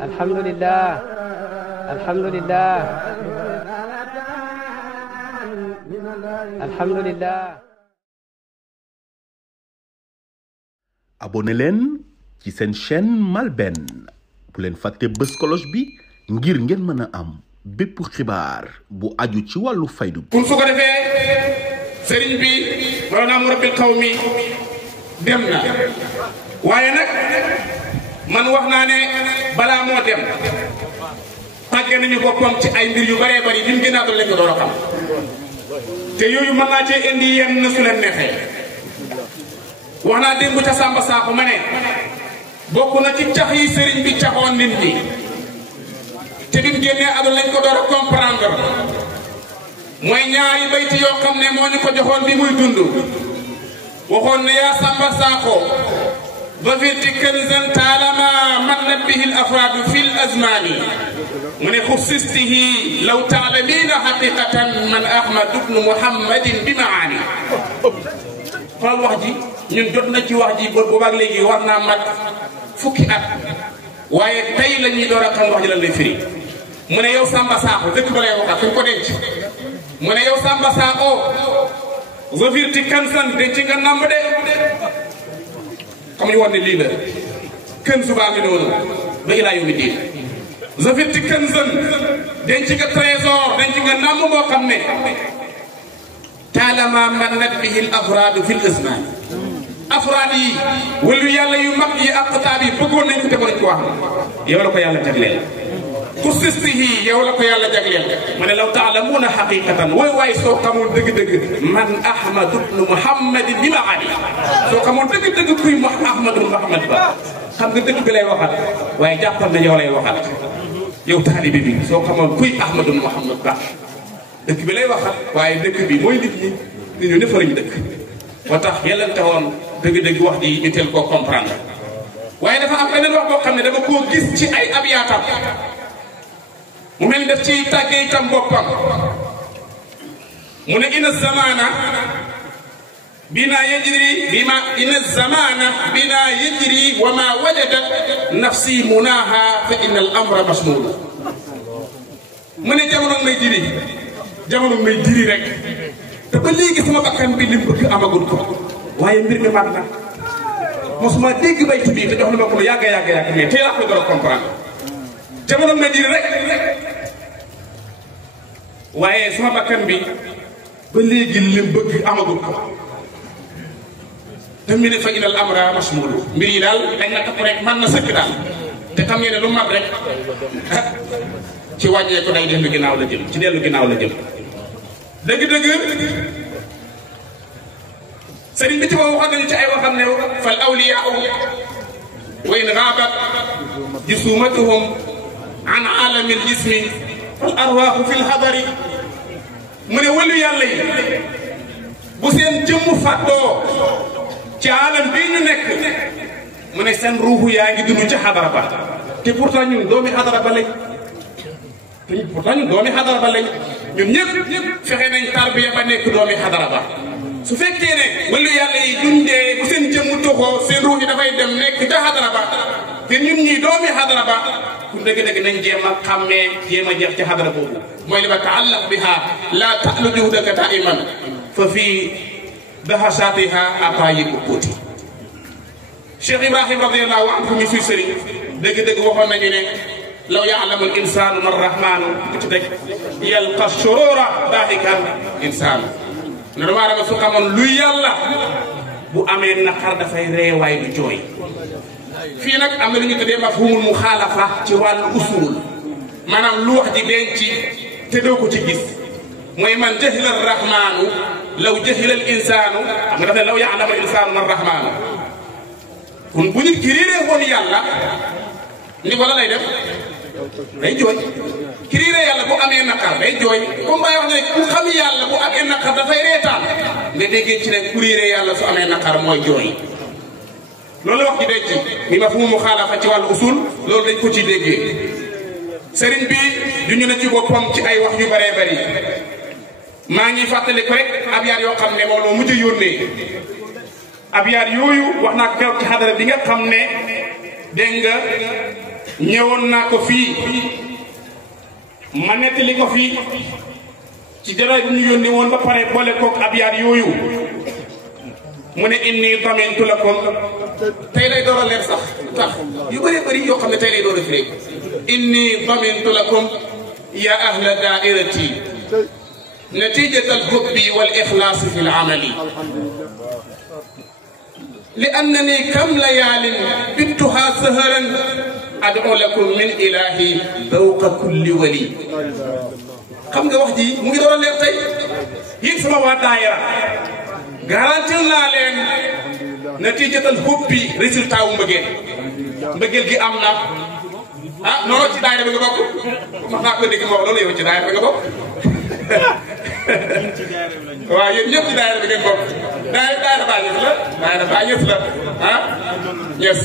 alhamdulillah alhamdulillah alhamdulillah. abonné leen ci seen chaîne MALBN bu leen fàtte bës cloche bi ngir ngeen mën a am bépp xibaar bu aju ci wàllu faydu. pour su ko defee sëriñ bi Mawlana Murabbil Qawmi dem na waaye nag man wax naa ne balaa moo dem tàgge nañu boppam ci ay mbir yu bëree bëri bi mu gën a doon lañ ko door a xam te yooyu mën naa cee indi yenn su leen neexee wax naa démb ca Samba Sakho ma ne bokk na ci cax yi sëriñ bi caxoon nit ñi te bi mu génnee àdduna lañ ko door a comprendre mooy ñaari bayti yoo xam ne moo ñu ko joxoon bi muy dund waxoon ne yaa Samba Sakho ظفرت كنزا طالما منت به الافراد في الازمان من خصصته لو تعلمين حقيقه من احمد بن محمد بمعاني قال واحد ñun jot na ci wax ji boobaak léegi war naa mat fukki at waaye tey la ñuy door a xam wax ji lan lay firi mu ne yow Samba Sakho dëkk ba lay waxaat fuñ ko denc mu ne yow Samba Sakho ظفرت كنزا denc nga namb de xamuñu woon ne lii la kën subaa ngi noonu ba ilaa yawmi diin zafirti kanzan denc nga trésor denc nga namm boo xam ne taalama mannat bihi al afraad fi l azmaan afraad yi wala yàlla yu mag yi aqtaab yi bëggoon nañ ko te mënuñ ko wax yow la ko yàlla jagleel xusistihi yow la ko yàlla jagleel ma ne law taalamuuna xaqiqatan wooy waay soo xamul dëgg-dëgg man ahmad ibnu muhammad bi ma ali soo xamul dëgg-dëgg kuy ahmad ibnu muhammad ba xam nga dëgg bi lay waxat waaye jàppal na yow lay waxat yow taalibi bi soo xamoon kuy ahmad ibnu muhammad ba dëkk bi lay waxat waaye dëkk bi mooy nit ñi nit ñu defar ñu dëkk moo tax yellante woon dëgg-dëgg wax ji ñu teel koo comprendre waaye dafa am beneen wax boo xam ne dama koo gis ci ay abiyaatam mu mel def ci tàggee itam boppam mu ne inna zamana bina yajri bima inna zamana bina yajri wa ma wajadat nafsi munaha fa inna al amra masmul mu ne jamono may diri rek te ba léegi sama bakkan bi lim bëgg amagul ko waaye mbir mi mat na mosuma dégg bayt bi te jox na ma ko yàgg mais tey laa ko door a comprendre jamono may diri rek waaye sama bakkan bi ba léegi lim bëgg amagul ko te mu ne fa inal amra masmulu mbir yi daal dañ na topp rek man na sëkk daal te xam ngeen ne lu mat rek ci wàññee ko day dellu ginnaaw la jëm ci dellu ginnaaw la jëm dëgg-dëgg sëriñ bi ci boobu waxoon nañu ci ay waxam ne fal awliyaa wa in gaabat jusumatuhum an alami al jismi fal arwaaxu fil xadari mu ne wëlu yàlla yi bu seen jëmm fàttoo ci alam bii ñu nekk mu ne seen ruuxu yaa ngi dund ci xadara ba te pourtant ñun doomi xadara ba lañ ñun ñëpp fexe nañ tarbiya ba nekk doomi xadara ba su fekkee ne wëlu yàlla yi dundee bu seen jëmm toxoo seen ruux yi dafay dem nekk ca xadara ba te ñun ñii doomi xadara ba pour dëgg-dëgg nañ jéem a xàmmee jéem a jeex ci xadara boobu mooy li ma taallaq biha la ta'lu juhdaka daiman fa fii dahasatiha ataayibu kuuti Cheikh Ibrahim radiyallahu anhu mi suy sëriñ dëgg-dëgg waxoon nañu ne law yaalamu al insanu man rahmanu ci dëgg yalqa shurura daahikan insanu ne dama dama su xamoon luy yàlla bu amee naqar dafay reewaay du jooy fii nag am na lu ñu tuddee mafhumul muxaalafa ci wàllu usul maanaam lu wax ji denc te doo ko ci gis mooy man jahila rahmaanu law jahila al insaanu xam nga daf ne law ya'lamu al insaanu man rahmaanu kon bu nit ki réeree woon yàlla ni ko la lay def day jooy ki réeree yàlla bu amee naqar day jooy comme bay wax ne ku xam yàlla bu amee naqar dafay reetaan nga déggee ci ne ku réeree yàlla su amee naqar mooy jooy loolu wax ji denc mi mafhumu muxaalafa ci wàllu usul loolu dañ ko ci déggee sëriñ bi duñu na ci boppam ci ay wax yu bëree bëri maa ngi fàttali ko rek ab yaar yoo xam ne moom loo mujj yónnee abyaat yooyu wax naa ko ci xadara bi nga xam ne dégg nga ñëwoon naa ko fii ma nettali ko fii ci jara bi ñu yónni woon ba pare boole kook abyaat yooyu mu ne inni damintu lakum tey lay door a leer sax tax yu bëree bëri yoo xam ne tey lay door a firee inni damintu lakum ya ahla daairati natijata alhubbi wal ixlaasi fi lamali li annani kam layaalin bittuha saharan ad'u lakum min ilahi dawqa kulli wali xam nga wax ji mu ngi door a leer tey yéen sama waa daayira garantir naa leen natiijatal hubbi résultat wu mbëggeel gi am na ah noonu ci daayira bi nga bokk wax naa ko dégg ma wax loolu yow ci daayira bi nga bokk waaw yéen ñëpp ci daayira bi ngeen bokk daayira baa ñës la daayira baa ñës la ah ñës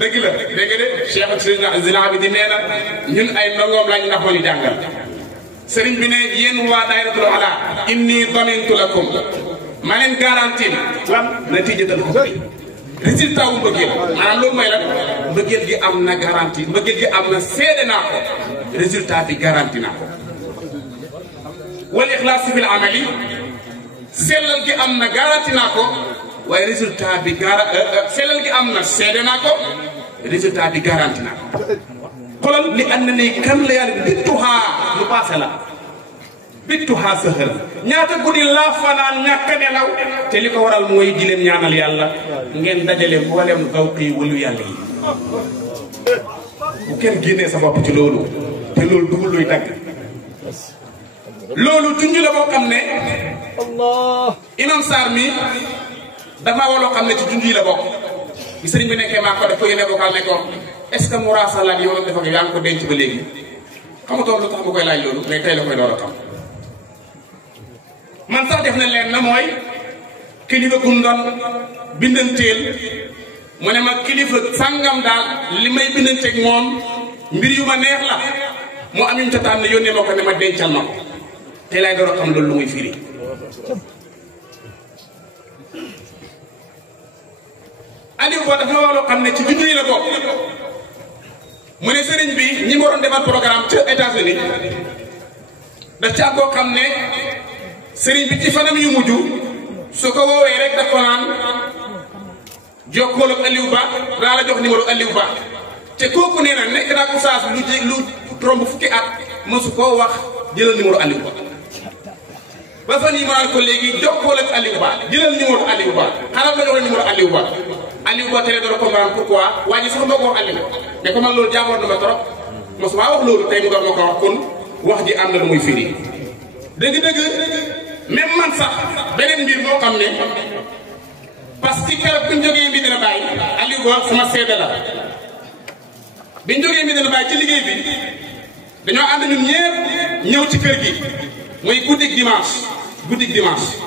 dëgg la dégg nga de Cheikh Zina bi di nee na ñun ay ndongoom lañ ndax ma ñu jàngal sëriñ bi ne yéen waa daayiratul ala inni damintu lakum ma leen garantie lan natiijatal hubbi résultat wu mbëggeel maanaam loolu mooy lan mbëggeel gi am na garantie mbëggeel gi am na seede naa ko résultat bi garantie naa ko wal ixlaas fil amali sellal gi am na garantie naa ko waaye résultat bi sellal gi am na seede naa ko résultat bi garantie naa ko xoolal li ànd na ni kan la yàlla bittuhaa lu passé la bittuhaa sëxër ñaata guddi laa fanaan ñàkk a nelaw te li ko waral mooy di leen ñaanal yàlla ngeen dajale mboolem zawqi wëlu yàlla yi bu kenn génnee sa bopp ci loolu te loolu dugul luy dagg loolu junj la boo xam ne imam Sarr mi dafa waloo xam ne ci junj yi la bokk bi sëriñ bi nekkee maa ko def ko yéene bokkal ne ko est-ce que murasalaat yow nag dafa ko yaa ngi ko denc ba léegi xamatoon lu tax ma koy laaj loolu mais tey la koy door a xam man sax def na leen na mooy kilifa gum doon bindanteel mu ne ma kilifa sàngam daal li may bindanteeg moom mbir yu ma neex la mu am ñu tataan ne yónnee ma ko ne ma dencal ma ko tey laay door a xam loolu lu muy firi Aliou Ba dafa ma loo xam ne ci juddu yi la bokk mu ne sëriñ bi ñi ma waroon defal programme ca États-Unis daf caa koo xam ne sëriñ bi ci fanam yu mujj su ko woowee rek daf ko naan jokkool ak Aliou Ba daa la jox numéro Aliou Ba te kooku nee na nekk naa ko saas lu tromb fukki at mësu koo wax jëlal numéro Aliou Ba ba fan yi ma naan ko léegi jokkool ak Aliou Ba jëlal numéro Aliou Ba xanaa ko jox la numéro Aliou Ba Aliou Ba télé doon comprendre pourquoi waa ji sax moo ko wax Aliou ne ko man loolu jaamoon na ma trop mosuma wax loolu tey mu doon ma ko wax kon wax ji am na lu muy firi dëgg-dëgg même man sax beneen mbir moo xam ne parce que keroog bi ñu jógee Medina Baye Aliou Ba sama seede la bi ñu jógee Medina Baye ci liggéey bi dañoo ànd ñun ñëpp ñëw ci kër gi muy guddig dimanche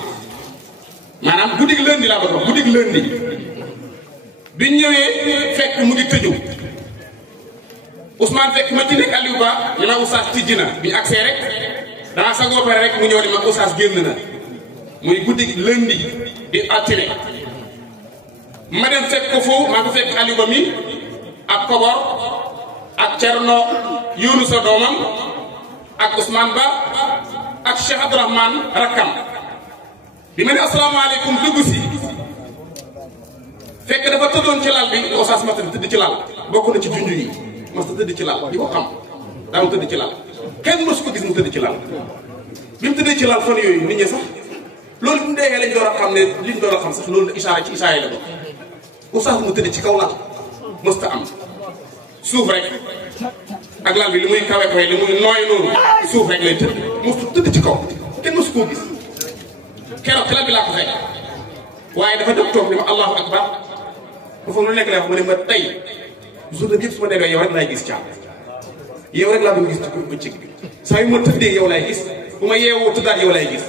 maanaam guddig lundi laa bëgg wax guddig lundi bi ñu ñëwee fekk mu ngi tëju Ousmane fekk ma ci nekk Aliou Ba ñu ma Oustaz tijji na bi ñu agsee rek dama sagoo pare rek mu ñëw ni ma Oustaz génn na muy guddig lundi di altine ma dem fekk ko foofu maa ko fekk Aliou Ba mi ak Kobor ak Thierno Younus sa doomam ak Ousmane Ba ak Cheikh Abdourahmane rakkam bi ma ne asalaamaaleykum dugg si fekk dafa tëddoon ci lal bi Oustaz ma tëdd ci lal bokk na ci junj yi ma tëdd ci lal di ko xam daa mu tëdd ci lal kenn mësu ko gis mu tëdd ci lal bi mu tëddee ci lal fan yooyu nit ñi sax loolu bu mu dee lañ door a xam ne liñ door a xam sax loolu isaara ci isaara la ko Oustaz mu tëdd ci kaw lal mësta am suuf rek ak lal bi li muy kawe kawe li muy nooy noonu suuf rek lay tëdd mësu tëdd ci kaw kenn mësu koo gis keroog ci lal bi laa ko fekk waaye dafa dem toog ni ma allahu akbar ba foog lu nekk lay wax mu ne ma tey journée bi yëpp su ma demee yow rek laay gis caal yow rek laa doon gis ci bëccëg bi saa yu ma tëddee yow laay gis bu ma yeewoo tëddaat yow laay gis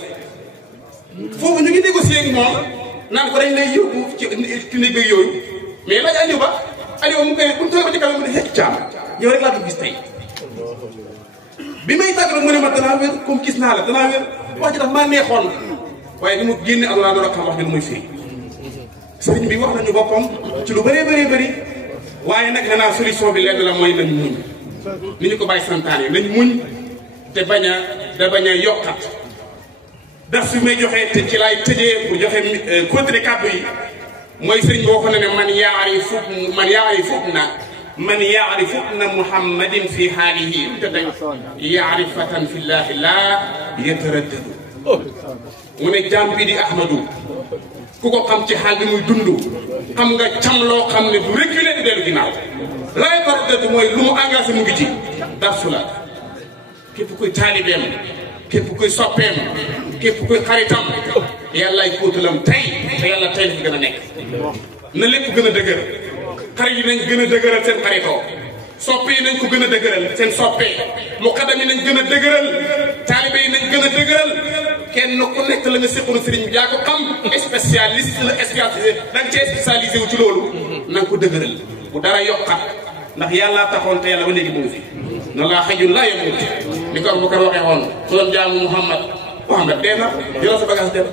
foofu ñu ngi négocier ak moom naan ko dañ lay yóbbu ci clinique bi yooyu mais laaj Aliou Ba Aliou Ba mu koy bu ñu toogee ba ci kanam mu ne xëcc caal yow rek laa doon gis tey bi may tàgg rek mu ne ma danaa wér comme gis naa la danaa wér wax ci daf maa neexoon waaye bi mu génne ak laa doon xam wax ne lu muy fii sëriñ bi wax nañu boppam ci lu bëree bëri waaye nag nee naa solution bi lenn la mooy nañ muñ ni ñu ko bàyyi santaane nañ muñ te bañ a yokkat daf su may joxe te ci laay tëjee pour joxe continuer kàddu yi mooy sëriñ bi waxoon na ne man yaarifuna muhammadin fi haalihi te day yaarifatan fi llahi laa yataraddadu mu ne jàmm bi di Ahmadu ku ko xam ci xaal bi muy dund xam nga cam loo xam ne du reculer du dellu ginnaaw laa yataraddadu mooy lu mu engagé mu ngi ci darsu la képp kuy taalibeem képp kuy soppeem képp kuy xaritam yàllaay kóotalam tey te yàlla tey la fi gën a nekk na lépp gën a dëgër xarit yi nañ gën a dëgëral seen xaritoo soppe yi nañ ko gën a dëgëral seen soppe muqaddam yi nañ gën a dëgëral taalibe yi nañ gën a dëgëral kenn ku nekk la nga séqoon sëriñ bi yaa ko xam spécialiste la spécialisé da nga cee spécialisé wu ci loolu na nga ko dëgëral bu dara yokkat ndax yàllaa taxoon te yàlla ba léegi mu ngi fi noonu laa xëjul laa yemut ni ko Abubakar waxee woon ku doon jaamu Muhammad dee na jëlal sa bagage dem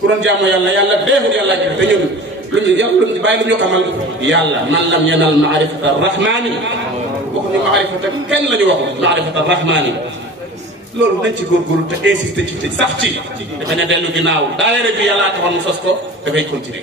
ku doon jaamu yàlla deewul yàlla gi te ñun lu bàyyi lu ñu xamal yàlla man lam yanal maarifata rahmani waxuñu maarifata kenn la ñu waxu maarifata rahmani loolu nañ ci góorgóorlu te insister ci sax ci dafa ne dellu ginnaaw daayira bi yàllaa taxoon mu sos ko dafay continuer